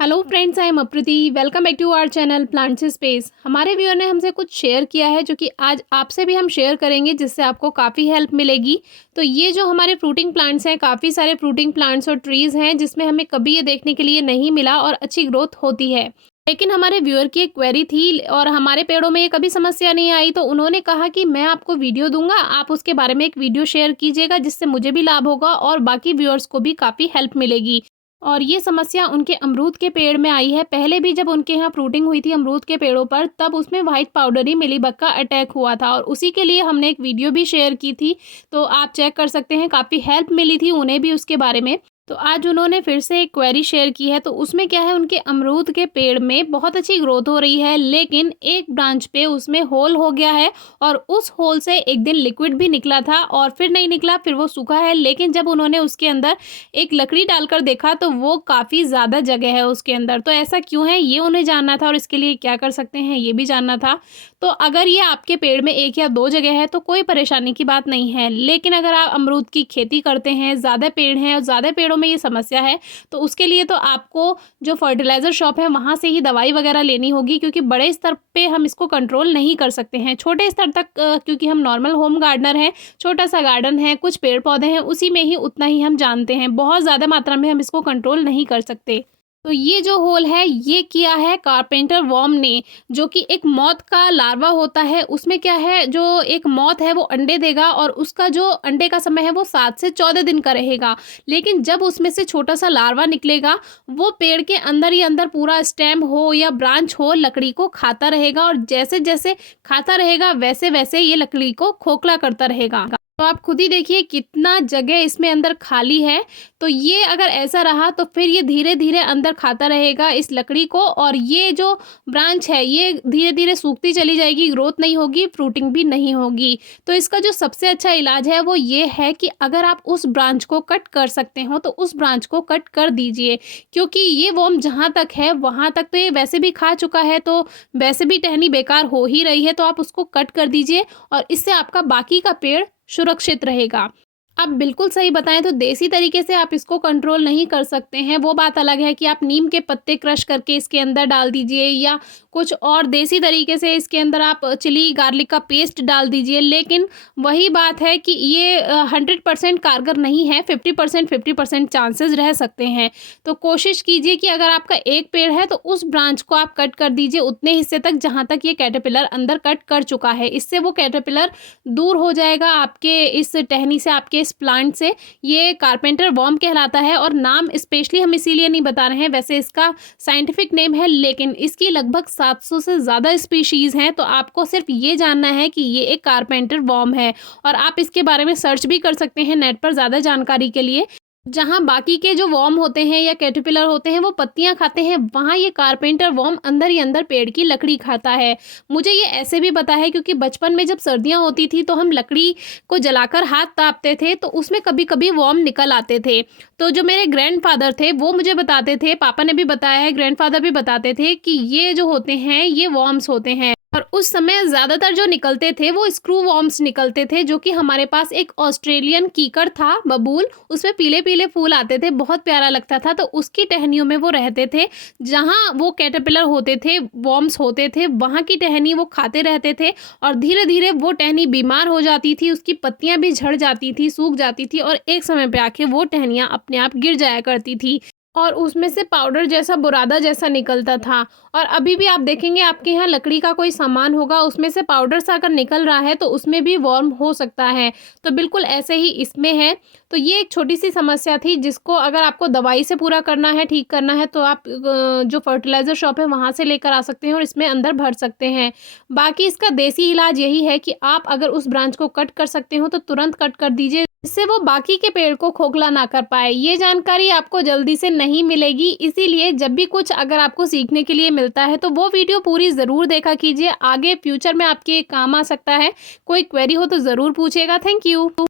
Hello friends, I am Aprati. Welcome back to our channel plants space. हमारे viewer ने हमसे कुछ शेयर किया है जो कि आज आपसे भी हम शेयर करेंगे, जिससे आपको काफ़ी हेल्प मिलेगी। तो ये जो हमारे फ्रूटिंग प्लांट्स हैं, काफ़ी सारे फ्रूटिंग प्लांट्स और ट्रीज़ हैं जिसमें हमें कभी ये देखने के लिए नहीं मिला और अच्छी ग्रोथ होती है। लेकिन हमारे व्यूअर की एक क्वेरी थी और हमारे पेड़ों में ये कभी समस्या नहीं आई, तो उन्होंने कहा कि मैं आपको वीडियो दूंगा, आप उसके बारे में एक वीडियो शेयर कीजिएगा जिससे मुझे भी लाभ होगा और बाकी व्यूअर्स को भी काफ़ी हेल्प मिलेगी। और ये समस्या उनके अमरूद के पेड़ में आई है। पहले भी जब उनके यहाँ फ्रूटिंग हुई थी अमरूद के पेड़ों पर, तब उसमें वाइट पाउडरी मिलीबग का अटैक हुआ था और उसी के लिए हमने एक वीडियो भी शेयर की थी। तो आप चेक कर सकते हैं, काफ़ी हेल्प मिली थी उन्हें भी उसके बारे में। तो आज उन्होंने फिर से एक क्वेरी शेयर की है। तो उसमें क्या है, उनके अमरूद के पेड़ में बहुत अच्छी ग्रोथ हो रही है, लेकिन एक ब्रांच पे उसमें होल हो गया है और उस होल से एक दिन लिक्विड भी निकला था और फिर नहीं निकला, फिर वो सूखा है। लेकिन जब उन्होंने उसके अंदर एक लकड़ी डालकर देखा तो वो काफ़ी ज़्यादा जगह है उसके अंदर। तो ऐसा क्यों है, ये उन्हें जानना था और इसके लिए क्या कर सकते हैं ये भी जानना था। तो अगर ये आपके पेड़ में एक या दो जगह है तो कोई परेशानी की बात नहीं है, लेकिन अगर आप अमरूद की खेती करते हैं, ज़्यादा पेड़ हैं और ज़्यादा पेड़ों में ये समस्या है, तो उसके लिए तो आपको जो फर्टिलाइज़र शॉप है वहाँ से ही दवाई वगैरह लेनी होगी, क्योंकि बड़े स्तर पे हम इसको कंट्रोल नहीं कर सकते हैं। छोटे स्तर तक क्योंकि हम नॉर्मल होम गार्डनर हैं, छोटा सा गार्डन है, कुछ पेड़ पौधे हैं, उसी में ही उतना ही हम जानते हैं। बहुत ज़्यादा मात्रा में हम इसको कंट्रोल नहीं कर सकते। तो ये जो होल है ये किया है कारपेंटर वर्म ने, जो कि एक मॉथ का लार्वा होता है। उसमें क्या है, जो एक मॉथ है वो अंडे देगा और उसका जो अंडे का समय है वो 7 से 14 दिन का रहेगा। लेकिन जब उसमें से छोटा सा लार्वा निकलेगा, वो पेड़ के अंदर ही अंदर पूरा स्टेम हो या ब्रांच हो, लकड़ी को खाता रहेगा और जैसे जैसे खाता रहेगा वैसे वैसे ये लकड़ी को खोखला करता रहेगा। तो आप खुद ही देखिए कितना जगह इसमें अंदर खाली है। तो ये अगर ऐसा रहा तो फिर ये धीरे धीरे अंदर खाता रहेगा इस लकड़ी को, और ये जो ब्रांच है ये धीरे धीरे सूखती चली जाएगी, ग्रोथ नहीं होगी, फ्रूटिंग भी नहीं होगी। तो इसका जो सबसे अच्छा इलाज है वो ये है कि अगर आप उस ब्रांच को कट कर सकते हो तो उस ब्रांच को कट कर दीजिए, क्योंकि ये वर्म जहाँ तक है वहाँ तक तो ये वैसे भी खा चुका है, तो वैसे भी टहनी बेकार हो ही रही है। तो आप उसको कट कर दीजिए और इससे आपका बाकी का पेड़ सुरक्षित रहेगा। आप बिल्कुल सही बताएं तो देसी तरीके से आप इसको कंट्रोल नहीं कर सकते हैं। वो बात अलग है कि आप नीम के पत्ते क्रश करके इसके अंदर डाल दीजिए या कुछ और देसी तरीके से इसके अंदर आप चिली गार्लिक का पेस्ट डाल दीजिए, लेकिन वही बात है कि ये 100% कारगर नहीं है। 50% चांसेस रह सकते हैं। तो कोशिश कीजिए कि अगर आपका एक पेड़ है तो उस ब्रांच को आप कट कर दीजिए उतने हिस्से तक जहाँ तक ये कैटरपिलर अंदर कट कर चुका है। इससे वो कैटरपिलर दूर हो जाएगा आपके इस टहनी से, आपके इस प्लांट से। ये कारपेंटर वर्म कहलाता है और नाम स्पेशली हम इसीलिए नहीं बता रहे हैं, वैसे इसका साइंटिफिक नेम है, लेकिन इसकी लगभग 700 से ज़्यादा स्पीशीज़ हैं। तो आपको सिर्फ ये जानना है कि ये एक कारपेंटर वर्म है और आप इसके बारे में सर्च भी कर सकते हैं नेट पर ज़्यादा जानकारी के लिए। जहाँ बाकी के जो वर्म होते हैं या कैटरपिलर होते हैं वो पत्तियां खाते हैं, वहाँ ये कारपेंटर वर्म अंदर ही अंदर पेड़ की लकड़ी खाता है। मुझे ये ऐसे भी पता है क्योंकि बचपन में जब सर्दियां होती थी तो हम लकड़ी को जलाकर हाथ तापते थे, तो उसमें कभी कभी वर्म निकल आते थे। तो जो मेरे ग्रैंडफादर थे वो मुझे बताते थे, पापा ने भी बताया है, ग्रैंडफादर भी बताते थे कि ये जो होते हैं ये वर्म्स होते हैं। और उस समय ज़्यादातर जो निकलते थे वो स्क्रू वर्म्स निकलते थे, जो कि हमारे पास एक ऑस्ट्रेलियन कीकर था, बबूल, उसमें पीले पीले फूल आते थे, बहुत प्यारा लगता था। तो उसकी टहनियों में वो रहते थे, जहाँ वो कैटरपिलर होते थे, वर्म्स होते थे, वहाँ की टहनी वो खाते रहते थे और धीरे धीरे वो टहनी बीमार हो जाती थी, उसकी पत्तियाँ भी झड़ जाती थी, सूख जाती थी और एक समय पे आके वो टहनियाँ अपने आप गिर जाया करती थी और उसमें से पाउडर जैसा, बुरादा जैसा निकलता था। और अभी भी आप देखेंगे आपके यहाँ लकड़ी का कोई सामान होगा, उसमें से पाउडर सा अगर निकल रहा है तो उसमें भी वर्म हो सकता है। तो बिल्कुल ऐसे ही इसमें है। तो ये एक छोटी सी समस्या थी जिसको अगर आपको दवाई से पूरा करना है, ठीक करना है, तो आप जो फर्टिलाइज़र शॉप है वहाँ से लेकर आ सकते हैं और इसमें अंदर भर सकते हैं। बाकी इसका देसी इलाज यही है कि आप अगर उस ब्रांच को कट कर सकते हो तो तुरंत कट कर दीजिए, जिससे वो बाकी के पेड़ को खोखला ना कर पाए। ये जानकारी आपको जल्दी से नहीं मिलेगी, इसीलिए जब भी कुछ अगर आपको सीखने के लिए मिलता है तो वो वीडियो पूरी ज़रूर देखा कीजिए, आगे फ्यूचर में आपके काम आ सकता है। कोई क्वेरी हो तो ज़रूर पूछिएगा। Thank you.